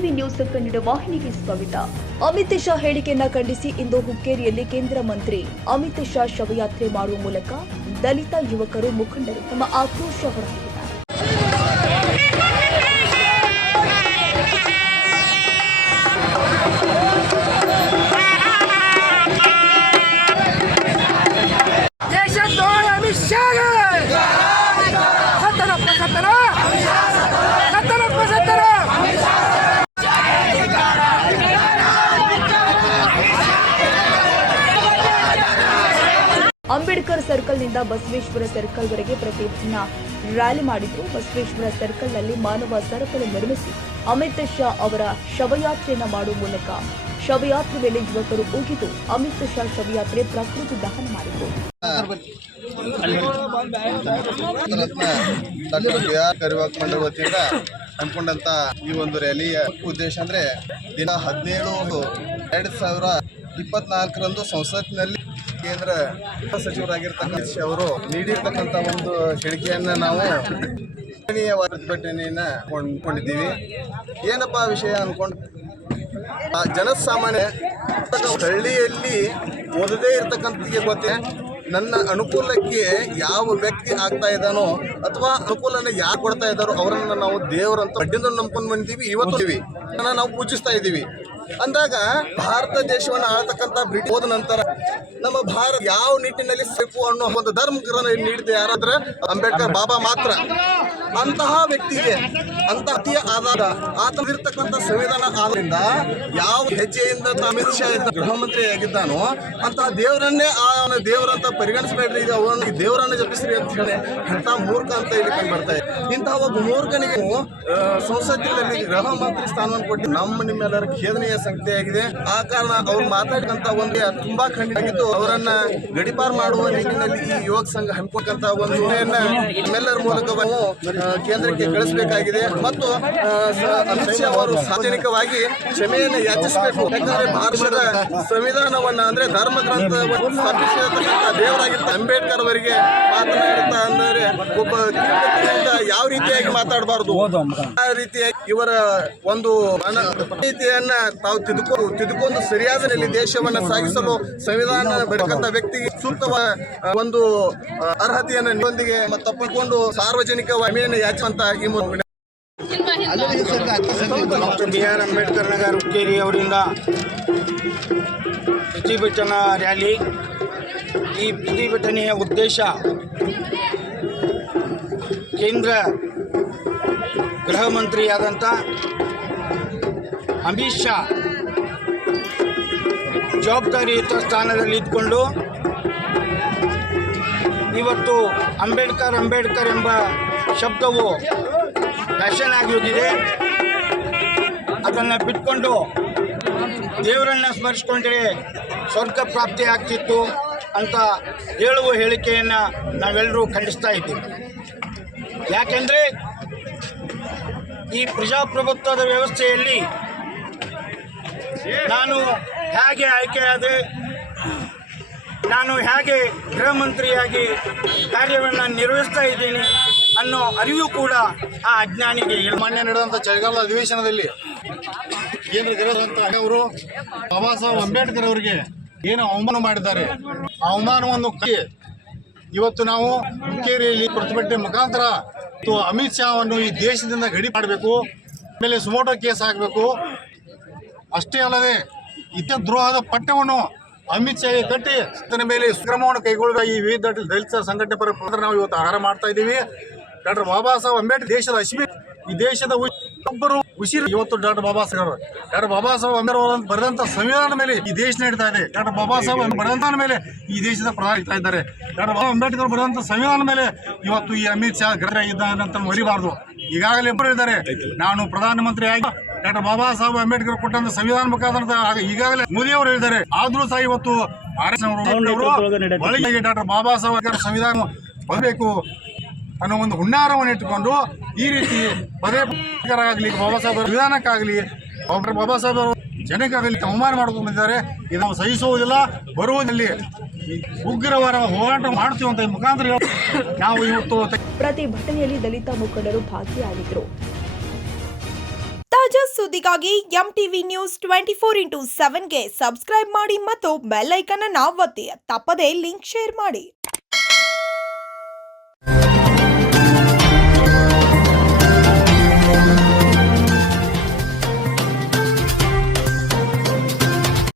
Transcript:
TV news Kannada ವಾಹಿನಿಗೆ ಸ್ವಾಗತ. ಅಮಿತ್ ಶಾ ಹೇಳಿಕೆಯನ್ನ ಖಂಡಿಸಿ ಇಂದು ಹುಕ್ಕೇರಿಯಲ್ಲಿ ಕೇಂದ್ರ ಮಂತ್ರಿ ಅಮಿತ್ ಶಾ ಶವಯಾತ್ರೆ ಮಾಡುವ ಮೂಲಕ ದಲಿತ ಯುವಕರು ಮುಖಂಡರು ತಮ್ಮ ಆಕ್ರೋಶ ಹೊರಹಾಕಿದ್ದಾರೆ. ಅಂಬೇಡ್ಕರ್ ಸರ್ಕಲ್ನಿಂದ ಬಸವೇಶ್ವರ ಸರ್ಕಲ್ವರೆಗೆ ಪ್ರತಿಭಟನಾ ರ್ಯಾಲಿ ಮಾಡಿದ್ರು. ಬಸವೇಶ್ವರ ಸರ್ಕಲ್ನಲ್ಲಿ ಮಾನವ ಸರಪಳಿ ನಿರ್ಮಿಸಿ ಅಮಿತ್ ಶಾ ಅವರ ಶವಯಾತ್ರೆಯನ್ನು ಮಾಡುವ ಮೂಲಕ ಶವಯಾತ್ರೆ ವೇಳೆ ಯುವಕರು ಉಗಿದು ಅಮಿತ್ ಶಾ ಶವಯಾತ್ರೆ ಪ್ರಕೃತಿ ದಹನ ಮಾಡಿದರು. ವತಿಯಿಂದ ಹಮ್ಮಿಕೊಂಡಂತ ಈ ಒಂದು ರ್ಯಾಲಿಯ ಉದ್ದೇಶ ಅಂದ್ರೆ ದಿನ 17/2024 ಸಂಸತ್ತಿನಲ್ಲಿ ಕೇಂದ್ರ ಸಚಿವರಾಗಿರ್ತಕ್ಕಂಥ ಅವರು ನೀಡಿರ್ತಕ್ಕಂಥ ಒಂದು ಹೇಳಿಕೆಯನ್ನ ನಾವು ಪ್ರತಿಭಟನೆಯನ್ನ ಕೊಂಡಿದ್ದೀವಿ. ಏನಪ್ಪಾ ವಿಷಯ ಅನ್ಕೊಂಡು ಜನಸಾಮಾನ್ಯ ಹಳ್ಳಿಯಲ್ಲಿ ಓದದೇ ಇರ್ತಕ್ಕಂಥಗೆ ಗೊತ್ತೇ ನನ್ನ ಅನುಕೂಲಕ್ಕೆ ಯಾವ ವ್ಯಕ್ತಿ ಆಗ್ತಾ ಇದ್ದಾನೋ ಅಥವಾ ಅನುಕೂಲನ ಯಾರು ಕೊಡ್ತಾ ಇದ್ದಾರೋ ಅವರನ್ನ ನಾವು ದೇವರಂತ ಬಡ್ಡಿಂದ ನಂಬ್ಕೊಂಡು ಬಂದಿದ್ದೀವಿ. ಇವತ್ತು ನಾವು ಪೂಜಿಸ್ತಾ ಇದ್ದೀವಿ ಅಂದಾಗ ಭಾರತ ದೇಶವನ್ನು ಆಳ್ತಕ್ಕಂಥ ಬ್ರಿಟಿಷ್ ಹೋದ ನಂತರ ನಮ್ಮ ಭಾರತ ಯಾವ ನಿಟ್ಟಿನಲ್ಲಿ ಬೇಕು ಅನ್ನೋ ಒಂದು ಧರ್ಮಗಳನ್ನು ನೀಡಿದೆ ಯಾರಾದ್ರೆ ಅಂಬೇಡ್ಕರ್ ಬಾಬಾ ಮಾತ್ರ. ಅಂತಹ ವ್ಯಕ್ತಿಗೆ ಅಂತ ಅತಿ ಆಧಾರ ಆತನಿರ್ತಕ್ಕಂಥ ಸಂವಿಧಾನ ಆದ್ರಿಂದ ಯಾವ ಹೆಜ್ಜೆಯಿಂದ ಅಮಿತ್ ಶಾ ಗೃಹ ಮಂತ್ರಿ ಆಗಿದ್ದಾನೋ ಅಂತಹ ದೇವರನ್ನೇ ದೇವರಂತ ಪರಿಗಣಿಸಬೇಡ್ರಿ, ಅವನಿಗೆ ದೇವರನ್ನ ಜಪಿಸ್ರಿ ಅಂತ ಹೇಳಿ ಅಂತ ಮೂರ್ಖ ಅಂತ ಇಲ್ಲಿ ಕಂಡು ಬರ್ತಾ ಇದೆ. ಇಂತಹ ಒಬ್ಬ ಮೂರ್ಖನಿಗೆ ಸಂಸತ್ತಿನಲ್ಲಿ ಗೃಹ ಮಂತ್ರಿ ಸ್ಥಾನವನ್ನು ಕೊಟ್ಟು ನಿಮ್ಮೆಲ್ಲರ ಖೇದನೆಯ ಸಂಗತಿಯಾಗಿದೆ. ಆ ಕಾರಣ ಅವ್ರು ಮಾತಾಡಿದಂತ ಒಂದು ತುಂಬಾ ಖಂಡಿತ ಅವರನ್ನ ಗಡಿಪಾರು ಮಾಡುವ ನಿಟ್ಟಿನಲ್ಲಿ ಈ ಯುವಕ ಸಂಘ ಹಮ್ಮಿಕೊಂಡಂತ ಒಂದು ನಮ್ಮೆಲ್ಲರ ಮೂಲಕ ಕೇಂದ್ರಕ್ಕೆ ಕಳಿಸಬೇಕಾಗಿದೆ ಮತ್ತು ಅಮಿತ್ ಶಾ ಅವರು ಸಾರ್ವಜನಿಕವಾಗಿ ಕ್ಷಮೆಯನ್ನು ಯಾಚಿಸಬೇಕು. ಯಾಕಂದ್ರೆ ಭಾರತದ ಸಂವಿಧಾನವನ್ನ ಅಂದ್ರೆ ಧರ್ಮ ಗ್ರಂಥವನ್ನು ಸ್ಥಾಪಿಸಿರ್ತಕ್ಕಂಥ ದೇವರಾಗಿರ್ತ ಅಂಬೇಡ್ಕರ್ ಅವರಿಗೆ ಮಾತನಾಡುತ್ತಾ ಅಂದರೆ ಒಬ್ಬ ಯಾವ ರೀತಿಯಾಗಿ ಮಾತಾಡಬಾರದು, ಆ ರೀತಿಯಾಗಿ ಇವರ ಒಂದು ರೀತಿಯನ್ನ ತಾವು ತಿದ್ದುಕೊಂಡು ಸರಿಯಾದ ದೇಶವನ್ನ ಸಾಗಿಸಲು ಸಂವಿಧಾನ ಬರತಕ್ಕಂಥ ವ್ಯಕ್ತಿಗೆ ಸೂಕ್ತವಾದ ಒಂದು ಅರ್ಹತೆಯನ್ನು ನಿಮ್ಮೊಂದಿಗೆ ತಪ್ಪಿಕೊಂಡು ಸಾರ್ವಜನಿಕ ಕ್ಷಮೆಯನ್ನು ಯಾಚುವಂತ ಈ ಡಾಕ್ಟರ್ BR ಅಂಬೇಡ್ಕರ್ ನಗರ್ ಹುಕ್ಕೇರಿ ಅವರಿಂದ ಪ್ರತಿಭಟನಾ ರ್ಯಾಲಿ. ಈ ಪ್ರತಿಭಟನೆಯ ಉದ್ದೇಶ ಕೇಂದ್ರ ಗೃಹ ಮಂತ್ರಿಯಾದಂಥ ಅಮಿತ್ ಶಾ ಜವಾಬ್ದಾರಿಯುತ ಸ್ಥಾನದಲ್ಲಿ ಇದ್ದುಕೊಂಡು ಇವತ್ತು ಅಂಬೇಡ್ಕರ್ ಎಂಬ ಶಬ್ದವು ಫ್ಯಾಷನ್ ಆಗಿ ಹೋಗಿದೆ. ಅದನ್ನು ಬಿಟ್ಕೊಂಡು ದೇವರನ್ನು ಸ್ಮರಿಸಿಕೊಂಡ್ರೆ ಸ್ವರ್ಗ ಪ್ರಾಪ್ತಿ ಆಗ್ತಿತ್ತು ಅಂತ ಹೇಳುವ ಹೇಳಿಕೆಯನ್ನು ನಾವೆಲ್ಲರೂ ಖಂಡಿಸ್ತಾ ಇದ್ದೀವಿ. ಯಾಕೆಂದರೆ ಈ ಪ್ರಜಾಪ್ರಭುತ್ವದ ವ್ಯವಸ್ಥೆಯಲ್ಲಿ ನಾನು ಹೇಗೆ ಆಯ್ಕೆಯಾದೆ, ನಾನು ಹೇಗೆ ಗೃಹ ಮಂತ್ರಿಯಾಗಿ ಕಾರ್ಯವನ್ನು ನಿರ್ವಹಿಸ್ತಾ ಇದ್ದೀನಿ ಅನ್ನೋ ಅರಿವು ಕೂಡ ಆ ಅಜ್ಞಾನಿಗೆ ಮೊನ್ನೆ ನಡೆದಂಥ ಚಳಿಗಾಲದ ಅಧಿವೇಶನದಲ್ಲಿ ಕೇಂದ್ರ ಗೃಹ ಅವರು ಬಾಬಾ ಸಾಹೇಬ್ ಅಂಬೇಡ್ಕರ್ ಅವರಿಗೆ ಏನು ಅವಮಾನ ಮಾಡಿದ್ದಾರೆ, ಆ ಅವಮಾನವನ್ನು ಇವತ್ತು ನಾವು ಹುಕ್ಕೇರಿಯಲ್ಲಿ ಪ್ರತಿಭಟನೆ ಮುಖಾಂತರ ಅಮಿತ್ ಶಾ ಅನ್ನು ಈ ದೇಶದಿಂದ ಗಡಿ ಮಾಡಬೇಕು, ಆಮೇಲೆ ಸುಮೋಟೋ ಕೇಸ್ ಹಾಕಬೇಕು. ಅಷ್ಟೇ ಅಲ್ಲದೆ ದ್ರೋಹದ ಪಟ್ಟವನ್ನು ಅಮಿತ್ ಶಾ ಕಟ್ಟಿ ಅದರ ಮೇಲೆ ಕ್ರಮವನ್ನು ಕೈಗೊಳ್ಳುವ ಈ ವಿವಿಧ ದಲಿತ ಸಂಘಟನೆ ಪರ ನಾವು ಇವತ್ತು ಆಹಾರ ಮಾಡ್ತಾ ಇದ್ದೀವಿ. ಡಾಕ್ಟರ್ ಬಾಬಾ ಸಾಹೇಬ್ ಅಂಬೇಡ್ಕರ್ ದೇಶದ ಅಶ್ಮಿ, ಈ ದೇಶದ ಒಬ್ಬರು ಉಸಿರು ಇವತ್ತು ಡಾಕ್ಟರ್ ಬಾಬಾ ಸಾಹೇಬ್ ಅಂಬೇಡ್ಕರ್ ಬರೆದಂತ ಸಂವಿಧಾನ ಮೇಲೆ ಈ ದೇಶ ನಡೀತಾ ಇದೆ. ಡಾಕ್ಟರ್ ಬಾಬಾ ಸಾಹೇಬ್ ಬರೆದಂತ ಮೇಲೆ ಈ ದೇಶದ ಪ್ರಧಾನಿ ಇರ್ತಾ ಇದ್ದಾರೆ. ಡಾಕ್ಟರ್ ಬಾಬಾ ಅಂಬೇಡ್ಕರ್ ಬರೆದಂತ ಸಂವಿಧಾನ ಮೇಲೆ ಇವತ್ತು ಈ ಅಮಿತ್ ಶಾ ಗೃಹ ಇದ್ದಾನೆ ಅಂತ ಮರಿಬಾರ್ದು. ಈಗಾಗಲೇ ಇದ್ದಾರೆ, ನಾನು ಪ್ರಧಾನಮಂತ್ರಿ ಆಗಿ ಡಾಕ್ಟರ್ ಬಾಬಾ ಸಾಹೇಬ್ ಅಂಬೇಡ್ಕರ್ ಕೊಟ್ಟಂತ ಸಂವಿಧಾನ ಮುಖಾಂತರ ಈಗಾಗಲೇ ಮೋದಿ ಅವರು ಹೇಳಿದ್ದಾರೆ. ಆದ್ರೂ ಸಹ ಇವತ್ತು ಡಾಕ್ಟರ್ ಬಾಬಾ ಸಾಹೇಬ್ ಸಂವಿಧಾನ ಬರಬೇಕು ಅನ್ನೋ ಒಂದು ಹುನ್ನಾರವನ್ನು ಇಟ್ಟುಕೊಂಡು ಈ ರೀತಿ ಪದೇ ಆಗಲಿ ಬಾಬಾ ಸಾಹೇಬ್ ಸಂವಿಧಾನಕ್ಕಾಗಲಿ ಬಾಬಾ ಸಾಹೇಬ್ ಅವರು ಜನಕ್ಕಾಗಲಿ ಅವಮಾನ ಮಾಡ್ಕೊಂಡು ಬಂದಿದ್ದಾರೆ. ಇದು ನಾವು ಸಹಿಸುವುದಿಲ್ಲ. ಬರುವುದಲ್ಲಿ ಉಗ್ರವಾದ ಹೋರಾಟ ಮಾಡ್ತೀವಿ ಅಂತ ಈ ಮುಖಾಂತರ ನಾವು ಇವತ್ತು ಪ್ರತಿಭಟನೆಯಲ್ಲಿ ದಲಿತ ಮುಖಂಡರು ಭಾಗಿಯಾಗಿದ್ದರು. ತಾಜಾ ಸುದ್ದಿಗಾಗಿ MTV News 24/7 ಗೆ ಸಬ್ಸ್ಕ್ರೈಬ್ ಮಾಡಿ ಮತ್ತು ಬೆಲ್ ಐಕಾನ್ ಅನ್ನು ಒತ್ತಿ. ತಪ್ಪದೇ ಲಿಂಕ್ ಶೇರ್ ಮಾಡಿ.